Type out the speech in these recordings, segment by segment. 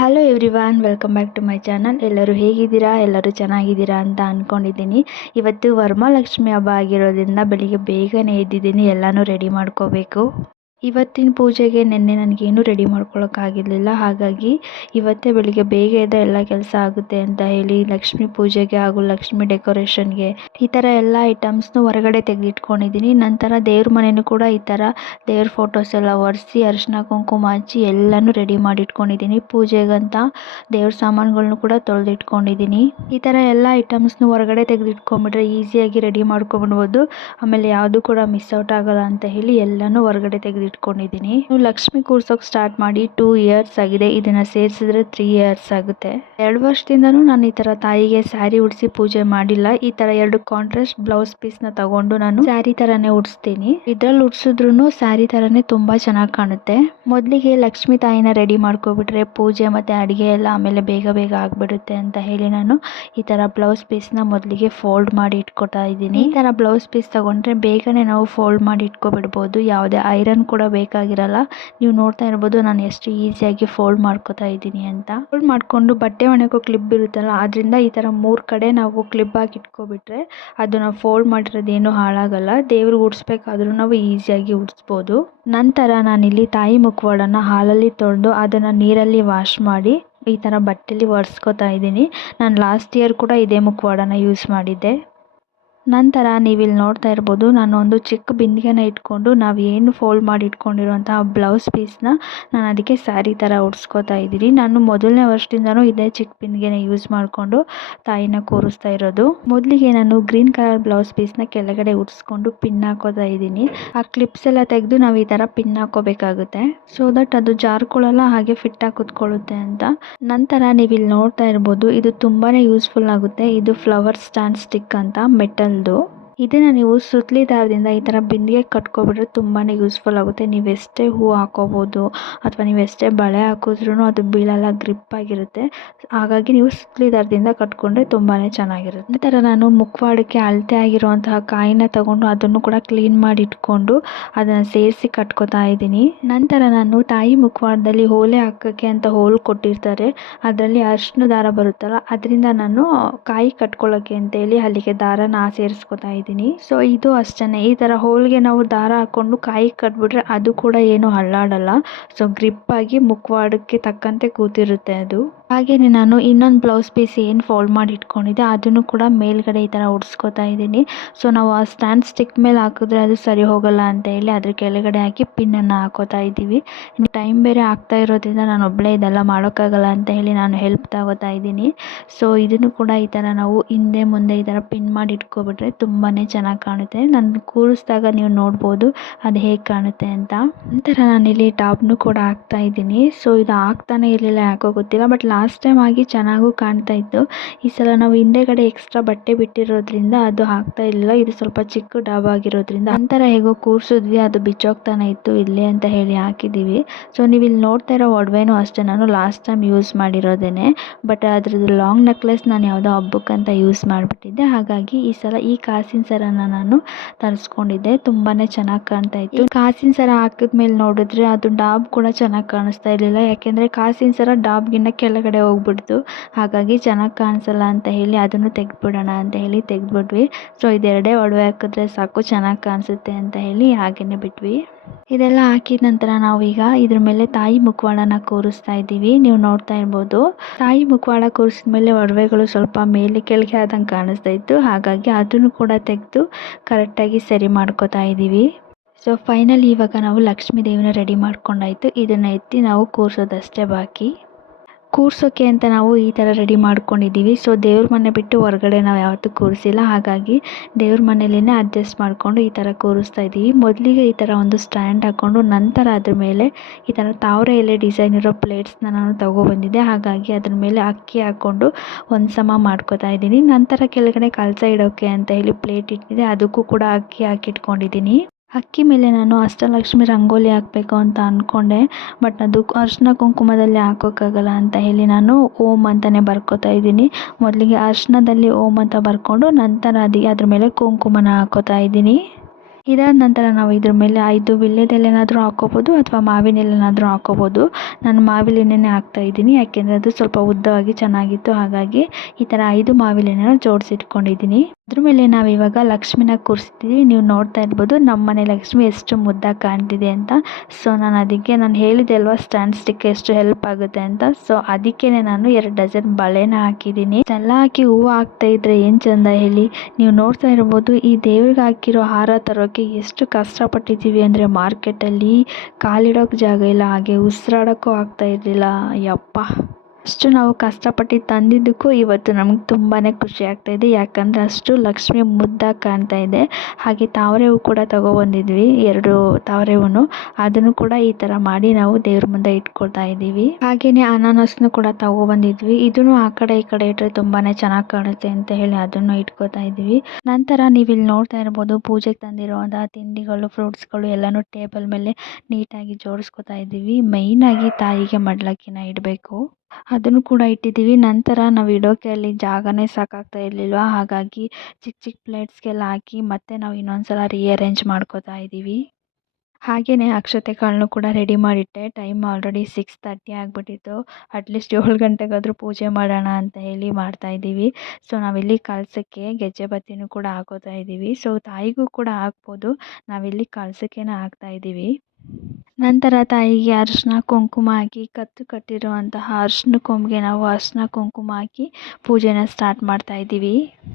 Hello everyone, welcome back to my channel. ಎಲ್ಲರೂ ಹೇಗಿದ್ದೀರಾ? ಎಲ್ಲರೂ ಚೆನ್ನಾಗಿದ್ದೀರಾ ಅಂತ ಅಂದ್ಕೊಂಡಿದ್ದೀನಿ. ಇವತ್ತು ವರಮಹಾಲಕ್ಷ್ಮಿ ಹಬ್ಬ ಆಗಿರೋದ್ರಿಂದ ಬೆಳಿಗ್ಗೆ ಬೇಗನೆ ಎದ್ದಿದ್ದೀನಿ, ಎಲ್ಲನೂ ರೆಡಿ ಮಾಡ್ಕೋಬೇಕು. ಇವತ್ತಿನ ಪೂಜೆಗೆ ನಿನ್ನೆ ನನಗೇನು ರೆಡಿ ಮಾಡ್ಕೊಳ್ಳೋಕ್ಕಾಗಿರಲಿಲ್ಲ. ಹಾಗಾಗಿ ಇವತ್ತೇ ಬೆಳಿಗ್ಗೆ ಬೇಗ ಎದ್ದರೆ ಎಲ್ಲ ಕೆಲಸ ಆಗುತ್ತೆ ಅಂತ ಹೇಳಿ ಲಕ್ಷ್ಮಿ ಪೂಜೆಗೆ ಹಾಗೂ ಲಕ್ಷ್ಮಿ ಡೆಕೋರೇಷನ್ಗೆ ಈ ಥರ ಎಲ್ಲ ಐಟಮ್ಸ್ನು ಹೊರಗಡೆ ತೆಗೆದಿಟ್ಕೊಂಡಿದ್ದೀನಿ. ನಂತರ ದೇವ್ರ ಮನೆಯೂ ಕೂಡ ಈ ಥರ ದೇವ್ರ ಫೋಟೋಸ್ ಎಲ್ಲ ಒರೆಸಿ ಅರಿಶಿನ ಕುಂಕುಮ ಹಚ್ಚಿ ಎಲ್ಲನೂ ರೆಡಿ ಮಾಡಿಟ್ಕೊಂಡಿದ್ದೀನಿ. ಪೂಜೆಗಂತ ದೇವ್ರ ಸಾಮಾನುಗಳ್ನು ಕೂಡ ತೊಳೆದಿಟ್ಕೊಂಡಿದ್ದೀನಿ. ಈ ಥರ ಎಲ್ಲ ಐಟಮ್ಸ್ನು ಹೊರಗಡೆ ತೆಗೆದಿಟ್ಕೊಂಡ್ಬಿಟ್ರೆ ಈಸಿಯಾಗಿ ರೆಡಿ ಮಾಡ್ಕೊಂಡ್ಬಿಡ್ಬೋದು. ಆಮೇಲೆ ಯಾವುದು ಕೂಡ ಮಿಸ್ ಔಟ್ ಆಗಲ್ಲ ಅಂತ ಹೇಳಿ ಎಲ್ಲನೂ ಹೊರಗಡೆ ತೆಗೆದಿಟ್ಕೊಂಡಿದ್ದೀನಿ. ಲಕ್ಷ್ಮಿ ಕೂರ್ಸೋಕೆ ಸ್ಟಾರ್ಟ್ ಮಾಡಿ 2 ಇಯರ್ಸ್ ಆಗಿದೆ. ಇದನ್ನು ಸೇರಿಸಿದ್ರೆ 3 ಇಯರ್ಸ್ ಆಗುತ್ತೆ. 2 ವರ್ಷದಿಂದನೂ ನಾನು ಈ ಥರ ತಾಯಿಗೆ ಸ್ಯಾರಿ ಉಡಿಸಿ ಪೂಜೆ ಮಾಡಿಲ್ಲ. ಈ ಥರ 2 ಕಾಂಟ್ರಾಸ್ಟ್ ಬ್ಲೌಸ್ ಪೀಸ್ನ ತಗೊಂಡು ನಾನು ಸ್ಯಾರಿ ಥರನೇ ಉಡಿಸ್ತೀನಿ. ಇದ್ರಲ್ಲಿ ಉಡಿಸಿದ್ರು ಸ್ಯಾರಿ ಥರನೇ ತುಂಬ ಚೆನ್ನಾಗಿ ಕಾಣುತ್ತೆ. ಮೊದಲಿಗೆ ಲಕ್ಷ್ಮಿ ತಾಯಿನ ರೆಡಿ ಮಾಡ್ಕೊಬಿಟ್ರೆ ಪೂಜೆ ಮತ್ತು ಅಡುಗೆ ಎಲ್ಲ ಆಮೇಲೆ ಬೇಗ ಬೇಗ ಆಗಿಬಿಡುತ್ತೆ ಅಂತ ಹೇಳಿ ನಾನು ಈ ಥರ ಬ್ಲೌಸ್ ಪೀಸ್ನ ಮೊದಲಿಗೆ ಫೋಲ್ಡ್ ಮಾಡಿ ಇಟ್ಕೊತಾ ಇದ್ದೀನಿ. ಈ ಥರ ಬ್ಲೌಸ್ ಪೀಸ್ ತಗೊಂಡ್ರೆ ಬೇಗನೆ ನಾವು ಫೋಲ್ಡ್ ಮಾಡಿ ಇಟ್ಕೊಬಿಡ್ಬೋದು. ಯಾವುದೇ ಐರನ್ ಕೂಡ ಬೇಕಾಗಿರಲ್ಲ. ನೀವು ನೋಡ್ತಾ ಇರ್ಬೋದು ನಾನು ಎಷ್ಟು ಈಸಿಯಾಗಿ ಫೋಲ್ಡ್ ಮಾಡ್ಕೊತಾ ಇದ್ದೀನಿ ಅಂತ. ಫೋಲ್ಡ್ ಮಾಡಿಕೊಂಡು ಬಟ್ಟೆ ಒಣಗೋ ಕ್ಲಿಪ್ ಇರುತ್ತಲ್ಲ, ಅದರಿಂದ ಈ ಥರ 3 ಕಡೆ ನಾವು ಕ್ಲಿಪ್ ಹಾಕಿ ಇಟ್ಕೊಬಿಟ್ರೆ ಅದು ನಾವು ಫೋಲ್ಡ್ ಮಾಡಿರೋದೇನು ಹಾಳಾಗಲ್ಲ. ದೇವ್ರಿಗೆ ಉಡಿಸ್ಬೇಕಾದ್ರೂ ನಾವು ಈಸಿಯಾಗಿ ಉಡಿಸ್ಬೋದು. ನಂತರ ನಾನಿಲ್ಲಿ ತಾಯಿ ಮುಖವಾಡನ ಹಾಲಲ್ಲಿ ತೊಳೆದು ಅದನ್ನು ನೀರಲ್ಲಿ ವಾಶ್ ಮಾಡಿ ಈ ಥರ ಬಟ್ಟೆಲಿ ಒರೆಸ್ಕೊತಾ ಇದ್ದೀನಿ. ನಾನು ಲಾಸ್ಟ್ ಇಯರ್ ಕೂಡ ಇದೇ ಮುಖವಾಡನ ಯೂಸ್ ಮಾಡಿದ್ದೆ. ನಂತರ ನೀವಿಲ್ಲಿ ನೋಡ್ತಾ ಇರ್ಬೋದು ನಾನು ಒಂದು ಚಿಕ್ಕ ಬಿಂದಿಗೆನ ಇಟ್ಕೊಂಡು ನಾವು ಏನು ಫೋಲ್ಡ್ ಮಾಡಿ ಇಟ್ಕೊಂಡಿರುವಂತಹ ಬ್ಲೌಸ್ ಪೀಸ್ನ ನಾನು ಅದಕ್ಕೆ ಸ್ಯಾರಿ ಥರ ಉಡ್ಸ್ಕೊತಾ ಇದ್ದೀನಿ. ನಾನು ಮೊದಲನೇ ವರ್ಷದಿಂದನೂ ಇದೇ ಚಿಕ್ಕ ಬಿಂದಿಗೆನ ಯೂಸ್ ಮಾಡಿಕೊಂಡು ತಾಯಿನ ಕೂರಿಸ್ತಾ ಇರೋದು. ಮೊದಲಿಗೆ ನಾನು ಗ್ರೀನ್ ಕಲರ್ ಬ್ಲೌಸ್ ಪೀಸ್ನ ಕೆಳಗಡೆ ಉಡ್ಸ್ಕೊಂಡು ಪಿನ್ ಹಾಕೋತಾ ಇದ್ದೀನಿ. ಆ ಕ್ಲಿಪ್ಸ್ ಎಲ್ಲ ತೆಗೆದು ನಾವು ಈ ಥರ ಪಿನ್ ಹಾಕೋಬೇಕಾಗುತ್ತೆ, ಸೊ ದಟ್ ಅದು ಜಾರ್ಕೊಳ್ಳಲ್ಲ, ಹಾಗೆ ಫಿಟ್ಟಾಗಿ ಕುತ್ಕೊಳ್ಳುತ್ತೆ ಅಂತ. ನಂತರ ನೀವಿಲ್ಲಿ ನೋಡ್ತಾ ಇರ್ಬೋದು ಇದು ತುಂಬಾ ಯೂಸ್ಫುಲ್ ಆಗುತ್ತೆ. ಇದು ಫ್ಲವರ್ ಸ್ಟ್ಯಾಂಡ್ ಸ್ಟಿಕ್ ಅಂತ ಮೆಟಲ್ದು. ಇದನ್ನು ನೀವು ಸುತ್ತಲಿ ದಾರದಿಂದ ಈ ಥರ ಬಿಂದಿಗೆ ಕಟ್ಕೊಬಿಟ್ರೆ ತುಂಬಾ ಯೂಸ್ಫುಲ್ ಆಗುತ್ತೆ. ನೀವು ಎಷ್ಟೇ ಹೂ ಹಾಕೋಬೋದು ಅಥವಾ ನೀವು ಎಷ್ಟೇ ಬಳೆ ಹಾಕಿದ್ರೂ ಅದು ಬೀಳಲ್ಲ, ಗ್ರಿಪ್ ಆಗಿರುತ್ತೆ. ಹಾಗಾಗಿ ನೀವು ಸುತ್ತಲಿ ದಾರದಿಂದ ಕಟ್ಕೊಂಡ್ರೆ ತುಂಬಾ ಚೆನ್ನಾಗಿರುತ್ತೆ. ಈ ಥರ ನಾನು ಮುಖವಾಡಕ್ಕೆ ಅಳತೆ ಆಗಿರುವಂತಹ ಕಾಯಿನ ತಗೊಂಡು ಅದನ್ನು ಕೂಡ ಕ್ಲೀನ್ ಮಾಡಿ ಇಟ್ಕೊಂಡು ಅದನ್ನು ಸೇರಿಸಿ ಕಟ್ಕೊತಾ ಇದ್ದೀನಿ. ನಂತರ ನಾನು ತಾಯಿ ಮುಖವಾಡದಲ್ಲಿ ಓಲೆ ಹಾಕೋಕ್ಕೆ ಅಂತ ಹೋಲ್ ಕೊಟ್ಟಿರ್ತಾರೆ, ಅದರಲ್ಲಿ ಅರಿಶಿನ ದಾರ ಬರುತ್ತಲ್ಲ ಅದರಿಂದ ನಾನು ಕಾಯಿ ಕಟ್ಕೊಳ್ಳೋಕ್ಕೆ ಅಂತೇಳಿ ಅಲ್ಲಿಗೆ ದಾರನ ಸೇರಿಸ್ಕೊತಾ ಇದ್ದೀನಿ. ಸೊ ಇದು ಅಷ್ಟೇ, ಈ ಥರ ಹೋಲ್ಗೆ ನಾವು ದಾರ ಹಾಕ್ಕೊಂಡು ಕಾಯಿ ಕಟ್ಬಿಟ್ರೆ ಅದು ಕೂಡ ಏನು ಅಲ್ಲಾಡಲ್ಲ. ಸೊ ಗ್ರಿಪ್ ಆಗಿ ಮುಖವಾಡಕ್ಕೆ ತಕ್ಕಂತೆ ಕೂತಿರುತ್ತೆ ಅದು. ಹಾಗೆಯೇ ನಾನು ಇನ್ನೊಂದು ಬ್ಲೌಸ್ ಪೀಸ್ ಏನು ಫೋಲ್ಡ್ ಮಾಡಿ ಇಟ್ಕೊಂಡಿದ್ದೆ ಅದನ್ನು ಕೂಡ ಮೇಲ್ಗಡೆ ಈ ಥರ ಉಡ್ಸ್ಕೊತಾ ಇದ್ದೀನಿ. ಸೊ ನಾವು ಆ ಸ್ಟ್ಯಾಂಡ್ ಸ್ಟಿಕ್ ಮೇಲೆ ಹಾಕಿದ್ರೆ ಅದು ಸರಿ ಹೋಗಲ್ಲ ಅಂತ ಹೇಳಿ ಅದ್ರ ಕೆಳಗಡೆ ಹಾಕಿ ಪಿನ್ನನ್ನು ಹಾಕೋತಾ ಇದ್ದೀವಿ. ಟೈಮ್ ಬೇರೆ ಆಗ್ತಾ ಇರೋದ್ರಿಂದ ನಾನು ಒಬ್ಬಳೇ ಇದೆಲ್ಲ ಮಾಡೋಕ್ಕಾಗಲ್ಲ ಅಂತ ಹೇಳಿ ನಾನು ಹೆಲ್ಪ್ ತಗೋತಾ ಇದ್ದೀನಿ. ಸೊ ಇದನ್ನು ಕೂಡ ಈ ಥರ ನಾವು ಹಿಂದೆ ಮುಂದೆ ಈ ಥರ ಪಿನ್ ಮಾಡಿ ಇಟ್ಕೊಬಿಟ್ರೆ ತುಂಬಾ ಚೆನ್ನಾಗಿ ಕಾಣುತ್ತೆ. ನಾನು ಕೂರಿಸಿದಾಗ ನೀವು ನೋಡ್ಬೋದು ಅದು ಹೇಗೆ ಕಾಣುತ್ತೆ ಅಂತ. ನಂತರ ನಾನಿಲ್ಲಿ ಟಾಪ್ನು ಕೂಡ ಹಾಕ್ತಾ ಇದ್ದೀನಿ. ಸೊ ಇದು ಹಾಕ್ತಾನೆ ಇರಲಿಲ್ಲ, ಯಾಕೋ ಗೊತ್ತಿಲ್ಲ, ಬಟ್ ಲಾಸ್ಟ್ ಟೈಮ್ ಆಗಿ ಚೆನ್ನಾಗೂ ಕಾಣ್ತಾ ಇತ್ತು. ಈ ಸಲ ನಾವು ಹಿಂದೆಗಡೆ ಎಕ್ಸ್ಟ್ರಾ ಬಟ್ಟೆ ಬಿಟ್ಟಿರೋದ್ರಿಂದ ಅದು ಹಾಕ್ತಾ ಇರಲಿಲ್ಲ. ಇದು ಸ್ವಲ್ಪ ಚಿಕ್ಕ ಡಾಬ್ ಆಗಿರೋದ್ರಿಂದ ನಂತರ ಹೇಗೋ ಕೂರಿಸಿದ್ವಿ, ಅದು ಬಿಚ್ಚೋಗ್ತಾನೆ ಇತ್ತು ಇಲ್ಲೇ ಅಂತ ಹೇಳಿ ಹಾಕಿದ್ದೀವಿ. ಸೊ ನೀವು ಇಲ್ಲಿ ನೋಡ್ತಾ ಇರೋ ಒಡವೆನೂ ಅಷ್ಟೇ ನಾನು ಲಾಸ್ಟ್ ಟೈಮ್ ಯೂಸ್ ಮಾಡಿರೋದೇನೆ, ಬಟ್ ಅದ್ರದ್ದು ಲಾಂಗ್ ನೆಕ್ಲೆಸ್ ನಾನು ಯಾವುದೋ ಹಬ್ಬಕ್ಕಂತ ಯೂಸ್ ಮಾಡಿಬಿಟ್ಟಿದ್ದೆ. ಹಾಗಾಗಿ ಈ ಸಲ ಈ ಕಾಸಿನ ಸರನ ನಾನು ತರಿಸ್ಕೊಂಡಿದ್ದೆ. ತುಂಬಾ ಚೆನ್ನಾಗಿ ಕಾಣ್ತಾ ಇತ್ತು. ಕಾಸಿನ ಸರ ಹಾಕಿದ್ಮೇಲೆ ನೋಡಿದ್ರೆ ಅದು ಡಾಬ್ ಕೂಡ ಚೆನ್ನಾಗಿ ಕಾಣಿಸ್ತಾ ಇರಲಿಲ್ಲ, ಯಾಕೆಂದರೆ ಕಾಸಿನ ಸರ ಡಾಬ್ಗಿನ್ನ ಕೆಳಗಡೆ ಹೋಗ್ಬಿಡ್ತು. ಹಾಗಾಗಿ ಚೆನ್ನಾಗಿ ಕಾಣಿಸಲ್ಲ ಅಂತ ಹೇಳಿ ಅದನ್ನು ತೆಗೆದ್ಬಿಡೋಣ ಅಂತ ಹೇಳಿ ತೆಗೆದ್ಬಿಟ್ವಿ. ಸೊ ಇದೆರಡೇ ಒಡವೆ ಹಾಕಿದ್ರೆ ಸಾಕು, ಚೆನ್ನಾಗಿ ಕಾಣಿಸುತ್ತೆ ಅಂತ ಹೇಳಿ ಹಾಗೇ ಬಿಟ್ವಿ. ಇದೆಲ್ಲ ಹಾಕಿದ ನಂತರ ನಾವೀಗ ಇದ್ರ ಮೇಲೆ ತಾಯಿ ಮುಖವಾಡನ ಕೂರಿಸ್ತಾ ಇದ್ದೀವಿ. ನೀವು ನೋಡ್ತಾ ಇರ್ಬೋದು ತಾಯಿ ಮುಖವಾಡ ಕೂರಿಸಿದ ಮೇಲೆ ಒಡವೆಗಳು ಸ್ವಲ್ಪ ಮೇಲೆ ಕೆಳಗೆ ಆದಂಗೆ ಕಾಣಿಸ್ತಾ ಇತ್ತು. ಹಾಗಾಗಿ ಅದನ್ನು ಕೂಡ ತೆಗೆದು ಕರೆಕ್ಟಾಗಿ ಸರಿ ಮಾಡ್ಕೋತಾ ಇದ್ದೀವಿ. ಸೊ ಫೈನಲಿ ಇವಾಗ ನಾವು ಲಕ್ಷ್ಮೀ ದೇವಿನ ರೆಡಿ ಮಾಡ್ಕೊಂಡಾಯಿತು. ಇದನ್ನು ಎತ್ತಿ ನಾವು ಕೂರಿಸೋದಷ್ಟೇ ಬಾಕಿ. ಕೂರ್ಸೋಕ್ಕೆ ಅಂತ ನಾವು ಈ ಥರ ರೆಡಿ ಮಾಡ್ಕೊಂಡಿದ್ದೀವಿ. ಸೊ ದೇವ್ರ ಮನೆ ಬಿಟ್ಟು ಹೊರಗಡೆ ನಾವು ಯಾವತ್ತೂ ಕೂರಿಸಿಲ್ಲ, ಹಾಗಾಗಿ ದೇವ್ರ ಮನೇಲೇ ಅಡ್ಜಸ್ಟ್ ಮಾಡಿಕೊಂಡು ಈ ಥರ ಕೂರಿಸ್ತಾ ಇದ್ದೀವಿ. ಮೊದಲಿಗೆ ಈ ಥರ ಒಂದು ಸ್ಟ್ಯಾಂಡ್ ಹಾಕ್ಕೊಂಡು ನಂತರ ಅದ್ರ ಮೇಲೆ ಈ ಥರ ತಾವರೆ ಎಲೆ ಡಿಸೈನ್ ಇರೋ ಪ್ಲೇಟ್ಸ್ನ ನಾನು ತೊಗೊಬಂದಿದ್ದೆ. ಹಾಗಾಗಿ ಅದ್ರ ಮೇಲೆ ಅಕ್ಕಿ ಹಾಕ್ಕೊಂಡು ಒಂದು ಸಮ ಮಾಡ್ಕೋತಾ ಇದ್ದೀನಿ. ನಂತರ ಕೆಳಗಡೆ ಕಳಸ ಇಡೋಕ್ಕೆ ಅಂತ ಹೇಳಿ ಪ್ಲೇಟ್ ಇಟ್ಟಿದ್ದೆ, ಅದಕ್ಕೂ ಕೂಡ ಅಕ್ಕಿ ಹಾಕಿಟ್ಕೊಂಡಿದ್ದೀನಿ. ಅಕ್ಕಿ ಮೇಲೆ ನಾನು ಅಷ್ಟಲಕ್ಷ್ಮಿ ರಂಗೋಲಿ ಹಾಕಬೇಕು ಅಂತ ಅಂದ್ಕೊಂಡೆ, ಬಟ್ ಅದು ಅರಿಶಿನ ಕುಂಕುಮದಲ್ಲಿ ಹಾಕೋಕ್ಕಾಗಲ್ಲ ಅಂತ ಹೇಳಿ ನಾನು ಓಂ ಅಂತಲೇ ಬರ್ಕೋತಾ ಇದ್ದೀನಿ. ಮೊದಲಿಗೆ ಅರಿಶಿನದಲ್ಲಿ ಓಂ ಅಂತ ಬರ್ಕೊಂಡು ನಂತರ ಅದ್ರ ಮೇಲೆ ಕುಂಕುಮನ ಹಾಕೋತಾ ಇದ್ದೀನಿ. ಇದಾದ ನಂತರ ನಾವು ಇದ್ರ ಮೇಲೆ 5 ವೀಳ್ಯದೆಲೆನಾದರೂ ಹಾಕ್ಕೋಬೋದು ಅಥವಾ ಮಾವಿನ ಎಲೆನಾದರೂ ಹಾಕ್ಕೋಬೋದು. ನಾನು ಮಾವಿನ ಎಲೆನೇ ಹಾಕ್ತಾಯಿದ್ದೀನಿ, ಯಾಕೆಂದರೆ ಅದು ಸ್ವಲ್ಪ ಉದ್ದವಾಗಿ ಚೆನ್ನಾಗಿತ್ತು. ಹಾಗಾಗಿ ಈ ಥರ 5 ಮಾವಿನ ಎಲೆನ ಜೋಡಿಸಿಟ್ಕೊಂಡಿದ್ದೀನಿ. ಅದ್ರ ಮೇಲೆ ನಾವಿವಾಗ ಲಕ್ಷ್ಮಿನ ಕೂರಿಸ್ತೀವಿ. ನೀವು ನೋಡ್ತಾ ಇರ್ಬೋದು ನಮ್ಮ ಮನೆ ಲಕ್ಷ್ಮಿ ಎಷ್ಟು ಮುದ್ದಾಗಿ ಕಾಣ್ತಿದೆ ಅಂತ. ಸೊ ನಾನು ಹೇಳಿದೆ ಅಲ್ವಾ ಸ್ಟ್ಯಾಂಡ್ ಸ್ಟಿಕ್ ಎಷ್ಟು ಹೆಲ್ಪ್ ಆಗುತ್ತೆ ಅಂತ. ಸೊ ಅದಕ್ಕೇ ನಾನು 2 ಡಜನ್ ಬಳೆನ ಹಾಕಿದ್ದೀನಿ. ಇಷ್ಟೆಲ್ಲ ಹಾಕಿ ಹೂವು ಹಾಕ್ತಾ ಇದ್ರೆ ಏನು ಚಂದ ಹೇಳಿ. ನೀವು ನೋಡ್ತಾ ಇರ್ಬೋದು ಈ ದೇವ್ರಿಗೆ ಹಾಕಿರೋ ಹಾರ ತರೋಕ್ಕೆ ಎಷ್ಟು ಕಷ್ಟಪಟ್ಟಿದ್ದೀವಿ ಅಂದರೆ ಮಾರ್ಕೆಟಲ್ಲಿ ಕಾಲಿಡೋಕ್ಕೆ ಜಾಗ ಇಲ್ಲ, ಹಾಗೆ ಉಸಿರಾಡೋಕ್ಕೂ ಆಗ್ತಾ ಇರಲಿಲ್ಲ. ಯಪ್ಪ, ಅಷ್ಟು ನಾವು ಕಷ್ಟಪಟ್ಟು ತಂದಿದ್ದಕ್ಕೂ ಇವತ್ತು ನಮ್ಗೆ ತುಂಬಾ ಖುಷಿ ಆಗ್ತಾಯಿದೆ. ಯಾಕಂದರೆ ಅಷ್ಟು ಲಕ್ಷ್ಮಿ ಮುದ್ದಾಗಿ ಕಾಣ್ತಾ ಇದೆ. ಹಾಗೆ ತಾವರೆ ಹೂ ಕೂಡ ತೊಗೊಬಂದಿದ್ವಿ, 2 ತಾವರೆ ಹೂವು. ಅದನ್ನು ಕೂಡ ಈ ಥರ ಮಾಡಿ ನಾವು ದೇವ್ರ ಮುಂದೆ ಇಟ್ಕೊಳ್ತಾ ಇದ್ದೀವಿ. ಹಾಗೆಯೇ ಅನಾನಸ್ನು ಕೂಡ ತೊಗೊಬಂದಿದ್ವಿ. ಇದನ್ನು ಆ ಕಡೆ ಈ ಕಡೆ ಇಟ್ಟರೆ ತುಂಬಾ ಚೆನ್ನಾಗಿ ಕಾಣುತ್ತೆ ಅಂತ ಹೇಳಿ ಅದನ್ನು ಇಟ್ಕೋತಾ ಇದ್ದೀವಿ. ನಂತರ ನೀವಿಲ್ಲಿ ನೋಡ್ತಾ ಇರ್ಬೋದು ಪೂಜೆಗೆ ತಂದಿರುವಂತಹ ತಿಂಡಿಗಳು, ಫ್ರೂಟ್ಸ್ಗಳು ಎಲ್ಲನೂ ಟೇಬಲ್ ಮೇಲೆ ನೀಟಾಗಿ ಜೋಡಿಸ್ಕೊತಾ ಇದ್ದೀವಿ. ಮೇಯ್ನಾಗಿ ತಾಯಿಗೆ ಮಡ್ಲಕ್ಕಿನ ಇಡಬೇಕು, ಅದನ್ನು ಕೂಡ ಇಟ್ಟಿದ್ದೀವಿ. ನಂತರ ನಾವು ಇಡೋಕ್ಕೆ ಅಲ್ಲಿ ಜಾಗನೇ ಸಾಕಾಗ್ತಾ ಇರಲಿಲ್ವ, ಹಾಗಾಗಿ ಚಿಕ್ಕ ಚಿಕ್ಕ ಪ್ಲೇಟ್ಸ್ಗೆಲ್ಲ ಹಾಕಿ ಮತ್ತೆ ನಾವು ಇನ್ನೊಂದ್ಸಲ ರೀಅರೇಂಜ್ ಮಾಡ್ಕೋತಾ ಇದ್ದೀವಿ. ಹಾಗೆಯೇ ಅಕ್ಷತೆ ಕಾಳನ್ನು ಕೂಡ ರೆಡಿ ಮಾಡಿಟ್ಟೆ. ಟೈಮ್ ಆಲ್ರೆಡಿ 6:30 ಆಗಿಬಿಟ್ಟಿತ್ತು. ಅಟ್ಲೀಸ್ಟ್ 7 ಗಂಟೆಗಾದರೂ ಪೂಜೆ ಮಾಡೋಣ ಅಂತ ಹೇಳಿ ಮಾಡ್ತಾಯಿದ್ದೀವಿ. ಸೊ ನಾವಿಲ್ಲಿ ಕಳಸಕ್ಕೆ ಗೆಜ್ಜೆ ಬತ್ತಿನೂ ಕೂಡ ಹಾಕೋತಾ ಇದ್ದೀವಿ. ಸೊ ತಾಯಿಗೂ ಕೂಡ ಹಾಕ್ಬೋದು, ನಾವಿಲ್ಲಿ ಕಳಸಕ್ಕೇನೆ ಹಾಕ್ತಾಯಿದ್ದೀವಿ. ನಂತರ ತಾಯಿಗೆ ಅರಿಶಿನ ಕುಂಕುಮ ಹಾಕಿ ಕಟ್ಟಿರುವಂತಹ ಅರಿಶಿನ ಕೊಂಬಿಗೆ ನಾವು ಅರಿಶಿನ ಕುಂಕುಮ ಹಾಕಿ ಪೂಜೆನ ಸ್ಟಾರ್ಟ್ ಮಾಡ್ತಾ ಇದ್ದೀವಿ.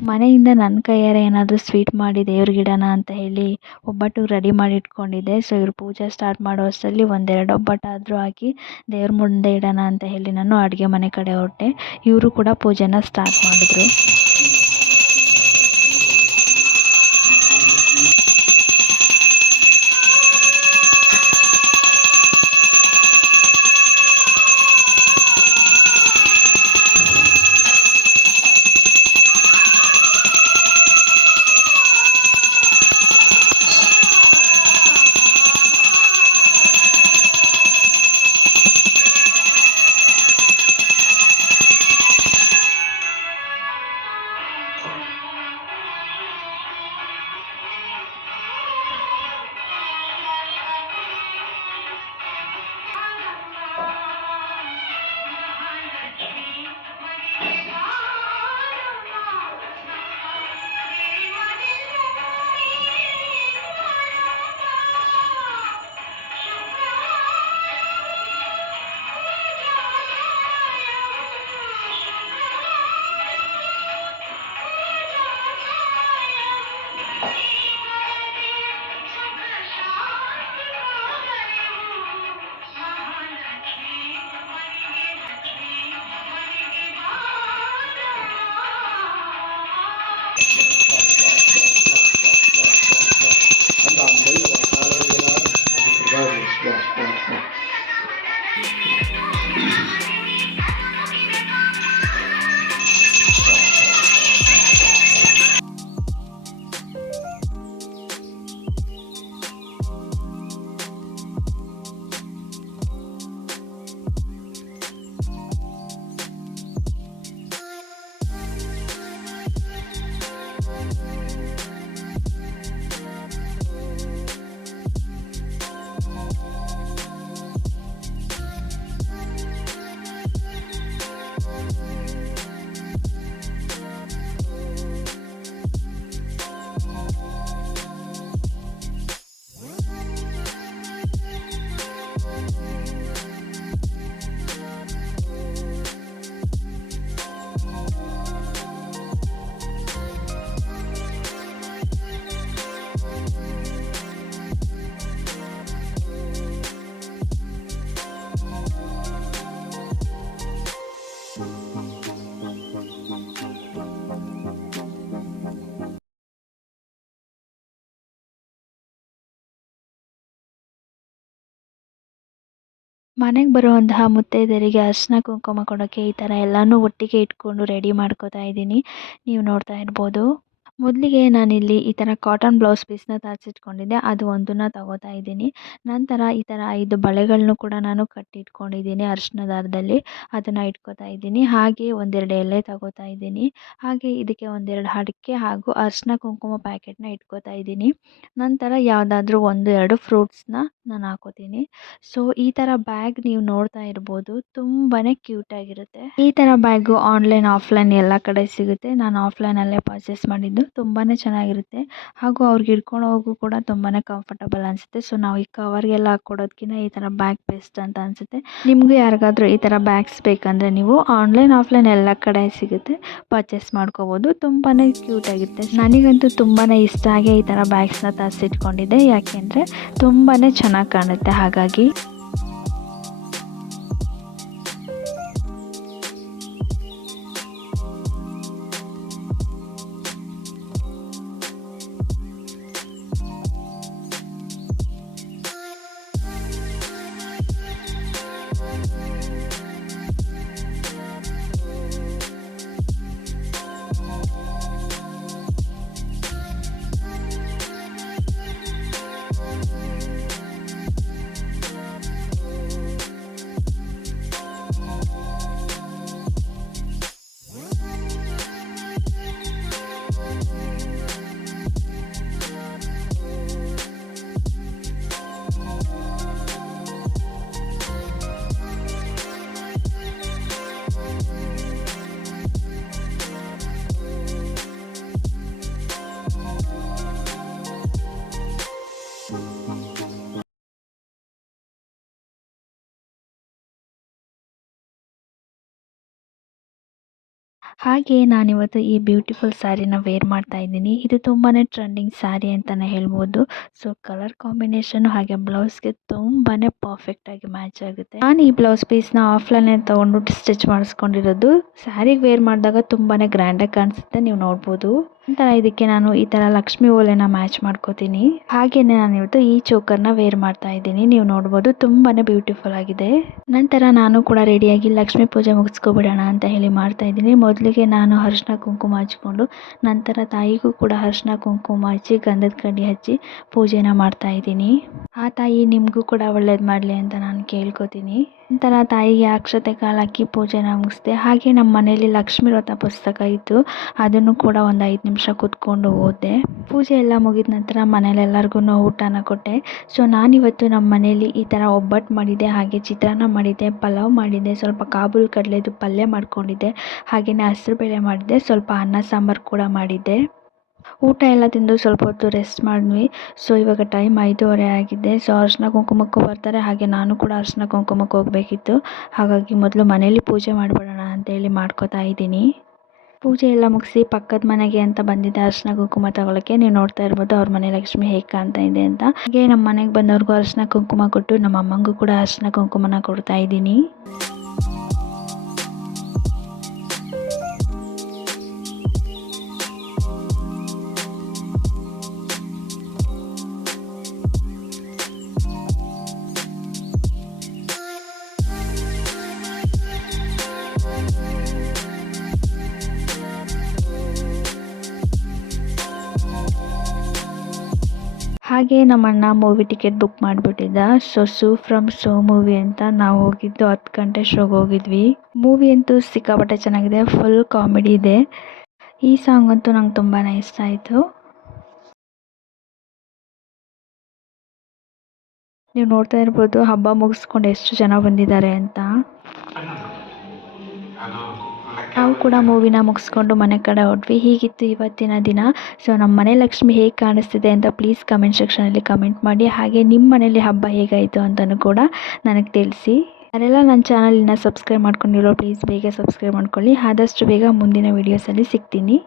ಮನೆಯಿಂದ ನನ್ನ ಕೈಯಾರೆ ಏನಾದರೂ ಸ್ವೀಟ್ ಮಾಡಿ ದೇವ್ರಿಗೆ ಇಡೋಣ ಅಂತ ಹೇಳಿ ಒಬ್ಬಟ್ಟು ರೆಡಿ ಮಾಡಿ ಇಟ್ಕೊಂಡಿದ್ದೆ. ಸೊ ಇವ್ರು ಪೂಜೆ ಸ್ಟಾರ್ಟ್ ಮಾಡೋ ಅಷ್ಟರಲ್ಲಿ 1-2 ಒಬ್ಬಟ್ಟಾದರೂ ಹಾಕಿ ದೇವ್ರ ಮುಂದೆ ಇಡೋಣ ಅಂತ ಹೇಳಿ ನಾನು ಅಡುಗೆ ಮನೆ ಕಡೆ ಹೊರಟೆ. ಇವರು ಕೂಡ ಪೂಜೆನ ಸ್ಟಾರ್ಟ್ ಮಾಡಿದ್ರು. ಮನೆಗೆ ಬರುವಂತಹ ಮುತ್ತೈದೆಯರಿಗೆ ಅರಿಶಿನ ಕುಂಕುಮ ಕೊಡೋಕ್ಕೆ ಈ ಥರ ಎಲ್ಲನೂ ಒಟ್ಟಿಗೆ ಇಟ್ಕೊಂಡು ರೆಡಿ ಮಾಡ್ಕೋತಾ ಇದ್ದೀನಿ. ನೀವು ನೋಡ್ತಾ ಇರ್ಬೋದು. ಮೊದಲಿಗೆ ನಾನಿಲ್ಲಿ ಈ ಥರ ಕಾಟನ್ ಬ್ಲೌಸ್ ಪೀಸ್ನ ತರಿಸಿಟ್ಕೊಂಡಿದ್ದೆ, ಅದು ಒಂದನ್ನು ತಗೋತಾ ಇದ್ದೀನಿ. ನಂತರ ಈ ಥರ 5 ಬಳೆಗಳನ್ನು ಕೂಡ ನಾನು ಕಟ್ಟಿಟ್ಕೊಂಡಿದ್ದೀನಿ ಅರಿಶಿನ ದಾರದಲ್ಲಿ, ಅದನ್ನು ಇಟ್ಕೋತಾ ಇದ್ದೀನಿ. ಹಾಗೆ ಒಂದೆರಡು ಎಲೆ ತಗೋತಾ ಇದ್ದೀನಿ. ಹಾಗೆ ಇದಕ್ಕೆ ಒಂದೆರಡು ಅಡಿಕೆ ಹಾಗೂ ಅರಿಶಿನ ಕುಂಕುಮ ಪ್ಯಾಕೆಟ್ನ ಇಟ್ಕೋತಾ ಇದ್ದೀನಿ. ನಂತರ ಯಾವುದಾದ್ರೂ 1-2 ಫ್ರೂಟ್ಸ್ನ ನಾನು ಹಾಕೋತೀನಿ. ಸೊ ಈ ಥರ ಬ್ಯಾಗ್ ನೀವು ನೋಡ್ತಾ ಇರ್ಬೋದು, ತುಂಬಾ ಕ್ಯೂಟಾಗಿರುತ್ತೆ. ಈ ಥರ ಬ್ಯಾಗು ಆನ್ಲೈನ್ ಆಫ್ಲೈನ್ ಎಲ್ಲ ಕಡೆ ಸಿಗುತ್ತೆ. ನಾನು ಆಫ್ಲೈನಲ್ಲೇ ಪರ್ಚೇಸ್ ಮಾಡಿದ್ದು. ತುಂಬಾ ಚೆನ್ನಾಗಿರುತ್ತೆ ಹಾಗೂ ಅವ್ರಿಗೆ ಹಿಡ್ಕೊಂಡು ಹೋಗು ಕೂಡ ತುಂಬಾ ಕಂಫರ್ಟಬಲ್ ಅನಿಸುತ್ತೆ. ಸೊ ನಾವು ಈ ಕವರ್ಗೆಲ್ಲ ಹಾಕ್ಕೊಡೋದಕ್ಕಿಂತ ಈ ಥರ ಬ್ಯಾಗ್ ಬೆಸ್ಟ್ ಅಂತ ಅನಿಸುತ್ತೆ. ನಿಮಗೂ ಯಾರಿಗಾದ್ರೂ ಈ ಥರ ಬ್ಯಾಗ್ಸ್ ಬೇಕಂದರೆ ನೀವು ಆನ್ಲೈನ್ ಆಫ್ಲೈನ್ ಎಲ್ಲ ಕಡೆ ಸಿಗುತ್ತೆ, ಪರ್ಚೇಸ್ ಮಾಡ್ಕೋಬೋದು. ತುಂಬಾ ಕ್ಯೂಟಾಗಿರುತ್ತೆ. ನನಗಂತೂ ತುಂಬಾ ಇಷ್ಟ ಆಗಿ ಈ ಥರ ಬ್ಯಾಗ್ಸ್ನ ತರಿಸಿಟ್ಕೊಂಡಿದ್ದೆ, ಯಾಕೆಂದರೆ ತುಂಬಾ ಚೆನ್ನಾಗಿ ಕಾಣುತ್ತೆ. ಹಾಗಾಗಿ ಹಾಗೆ ನಾನಿವತ್ತು ಈ ಬ್ಯೂಟಿಫುಲ್ ಸ್ಯಾರಿನ ವೇರ್ ಮಾಡ್ತಾ ಇದ್ದೀನಿ. ಇದು ತುಂಬಾ ಟ್ರೆಂಡಿಂಗ್ ಸ್ಯಾರಿ ಅಂತಲೇ ಹೇಳ್ಬೋದು. ಸೊ ಕಲರ್ ಕಾಂಬಿನೇಷನ್ ಹಾಗೆ ಬ್ಲೌಸ್ಗೆ ತುಂಬಾ ಪರ್ಫೆಕ್ಟಾಗಿ ಮ್ಯಾಚ್ ಆಗುತ್ತೆ. ನಾನು ಈ ಬ್ಲೌಸ್ ಪೀಸ್ನ ಆಫ್ಲೈನಲ್ಲಿ ತೊಗೊಂಡು ಸ್ಟಿಚ್ ಮಾಡಿಸ್ಕೊಂಡಿರೋದು. ಸ್ಯಾರಿಗೆ ವೇರ್ ಮಾಡಿದಾಗ ತುಂಬಾ ಗ್ರ್ಯಾಂಡಾಗಿ ಕಾಣಿಸುತ್ತೆ, ನೀವು ನೋಡ್ಬೋದು. ನಂತರ ಇದಕ್ಕೆ ನಾನು ಈ ಥರ ಲಕ್ಷ್ಮಿ ಓಲೆನ ಮ್ಯಾಚ್ ಮಾಡ್ಕೋತೀನಿ. ಹಾಗೆಯೇ ನಾನು ಇವತ್ತು ಈ ಚೋಕರ್ನ ವೇರ್ ಮಾಡ್ತಾ ಇದ್ದೀನಿ, ನೀವು ನೋಡ್ಬೋದು. ತುಂಬಾ ಬ್ಯೂಟಿಫುಲ್ ಆಗಿದೆ. ನಂತರ ನಾನು ಕೂಡ ರೆಡಿಯಾಗಿ ಲಕ್ಷ್ಮೀ ಪೂಜೆ ಮುಗಿಸ್ಕೊಬಿಡೋಣ ಅಂತ ಹೇಳಿ ಮಾಡ್ತಾ ಇದ್ದೀನಿ. ಮೊದಲಿಗೆ ನಾನು ಅರಿಶಿನ ಕುಂಕುಮ ಹಚ್ಕೊಂಡು ನಂತರ ತಾಯಿಗೂ ಕೂಡ ಅರಿಶಿನ ಕುಂಕುಮ ಹಚ್ಚಿ ಗಂಧದ ಕಡ್ಡಿ ಹಚ್ಚಿ ಪೂಜೆನ ಮಾಡ್ತಾ ಇದ್ದೀನಿ. ಆ ತಾಯಿ ನಿಮಗೂ ಕೂಡ ಒಳ್ಳೇದು ಮಾಡಲಿ ಅಂತ ನಾನು ಕೇಳ್ಕೊತೀನಿ. ನಂತರ ತಾಯಿಗೆ ಅಕ್ಷತೆ ಕಾಲು ಹಾಕಿ ಪೂಜೆನ ಮುಗಿಸ್ದೆ. ಹಾಗೆ ನಮ್ಮ ಮನೇಲಿ ಲಕ್ಷ್ಮೀ ವ್ರತ ಪುಸ್ತಕ ಇತ್ತು, ಅದನ್ನು ಕೂಡ ಒಂದು 5 ನಿಮಿಷ ಕೂತ್ಕೊಂಡು ಓದಿದೆ. ಪೂಜೆ ಎಲ್ಲ ಮುಗಿದ ನಂತರ ಮನೇಲೆಲ್ಲರಿಗೂ ಊಟನ ಕೊಟ್ಟೆ. ಸೊ ನಾನಿವತ್ತು ನಮ್ಮ ಮನೇಲಿ ಈ ಥರ ಒಬ್ಬಟ್ಟು ಮಾಡಿದ್ದೆ, ಹಾಗೆ ಚಿತ್ರಾನ್ನ ಮಾಡಿದ್ದೆ, ಪಲಾವ್ ಮಾಡಿದ್ದೆ, ಸ್ವಲ್ಪ ಕಾಬೂಲ್ ಕಡಲೆದು ಪಲ್ಯ ಮಾಡ್ಕೊಂಡಿದ್ದೆ, ಹಾಗೆಯೇ ಹೆಸರುಬೇಳೆ ಮಾಡಿದ್ದೆ, ಸ್ವಲ್ಪ ಅನ್ನ ಸಾಂಬಾರು ಕೂಡ ಮಾಡಿದ್ದೆ. ಊಟ ಎಲ್ಲ ತಿಂದು ಸ್ವಲ್ಪ ಹೊತ್ತು ರೆಸ್ಟ್ ಮಾಡಿದ್ವಿ. ಸೊ ಇವಾಗ ಟೈಮ್ 5:30 ಆಗಿದೆ. ಸೊ ಅರಿಶಿನ ಕುಂಕುಮಕ್ಕೂ ಬರ್ತಾರೆ, ಹಾಗೆ ನಾನು ಕೂಡ ಅರಿಶಿನ ಕುಂಕುಮಕ್ಕೆ ಹೋಗಬೇಕಿತ್ತು. ಹಾಗಾಗಿ ಮೊದಲು ಮನೇಲಿ ಪೂಜೆ ಮಾಡಿಬಿಡೋಣ ಅಂತೇಳಿ ಮಾಡ್ಕೋತಾ ಇದ್ದೀನಿ. ಪೂಜೆ ಎಲ್ಲ ಮುಗಿಸಿ ಪಕ್ಕದ ಮನೆಗೆ ಅಂತ ಬಂದಿದ್ದೆ ಅರಿಶಿನ ಕುಂಕುಮ ತಗೊಳ್ಳೋಕ್ಕೆ. ನೀವು ನೋಡ್ತಾ ಇರ್ಬೋದು ಅವ್ರ ಮನೆ ಲಕ್ಷ್ಮಿ ಹೇಗೆ ಕಾಣ್ತಾ ಇದೆ ಅಂತ. ಹಾಗೆ ನಮ್ಮ ಮನೆಗೆ ಬಂದವ್ರಿಗೂ ಅರಿಶಿನ ಕುಂಕುಮ ಕೊಟ್ಟು ನಮ್ಮ ಅಮ್ಮಂಗೂ ಕೂಡ ಅರಿಶಿನ ಕುಂಕುಮನ ಕೊಡ್ತಾ ಇದ್ದೀನಿ. ಹಾಗೆ ನಮ್ಮಣ್ಣ ಮೂವಿ ಟಿಕೆಟ್ ಬುಕ್ ಮಾಡಿಬಿಟ್ಟಿದ್ದ. ಸೊ ಫ್ರಮ್ ಸೋ ಮೂವಿ ಅಂತ ನಾವು ಹೋಗಿದ್ದು 10 ಗಂಟೆ ಶೋಗೆ ಹೋಗಿದ್ವಿ. ಮೂವಿ ಅಂತೂ ಸಿಕ್ಕಾಪಟ್ಟೆ ಚೆನ್ನಾಗಿದೆ, ಫುಲ್ ಕಾಮಿಡಿ ಇದೆ. ಈ ಸಾಂಗ್ ಅಂತೂ ನಂಗೆ ತುಂಬಾ ಇಷ್ಟ ಆಯಿತು. ನೀವು ನೋಡ್ತಾ ಇರ್ಬೋದು ಹಬ್ಬ ಮುಗಿಸ್ಕೊಂಡು ಎಷ್ಟು ಜನ ಬಂದಿದ್ದಾರೆ ಅಂತ. ನಾವು ಕೂಡ ಮೂವಿನ ಮುಗಿಸ್ಕೊಂಡು ಮನೆ ಕಡೆ ಹೊರಟ್ವಿ. ಹೀಗಿತ್ತು ಇವತ್ತಿನ ದಿನ. ಸೊ ನಮ್ಮ ಮನೆ ಲಕ್ಷ್ಮಿ ಹೇಗೆ ಕಾಣಿಸ್ತಿದೆ ಅಂತ ಪ್ಲೀಸ್ ಕಮೆಂಟ್ ಸೆಕ್ಷನಲ್ಲಿ ಕಮೆಂಟ್ ಮಾಡಿ. ಹಾಗೆ ನಿಮ್ಮ ಮನೇಲಿ ಹಬ್ಬ ಹೇಗಾಯಿತು ಅಂತಲೂ ಕೂಡ ನನಗೆ ತಿಳಿಸಿ. ಯಾರೆಲ್ಲ ನನ್ನ ಚಾನಲ್ನ ಸಬ್ಸ್ಕ್ರೈಬ್ ಮಾಡ್ಕೊಂಡಿರೋ ಪ್ಲೀಸ್ ಬೇಗ ಸಬ್ಸ್ಕ್ರೈಬ್ ಮಾಡ್ಕೊಳ್ಳಿ. ಆದಷ್ಟು ಬೇಗ ಮುಂದಿನ ವೀಡಿಯೋಸಲ್ಲಿ ಸಿಗ್ತೀನಿ.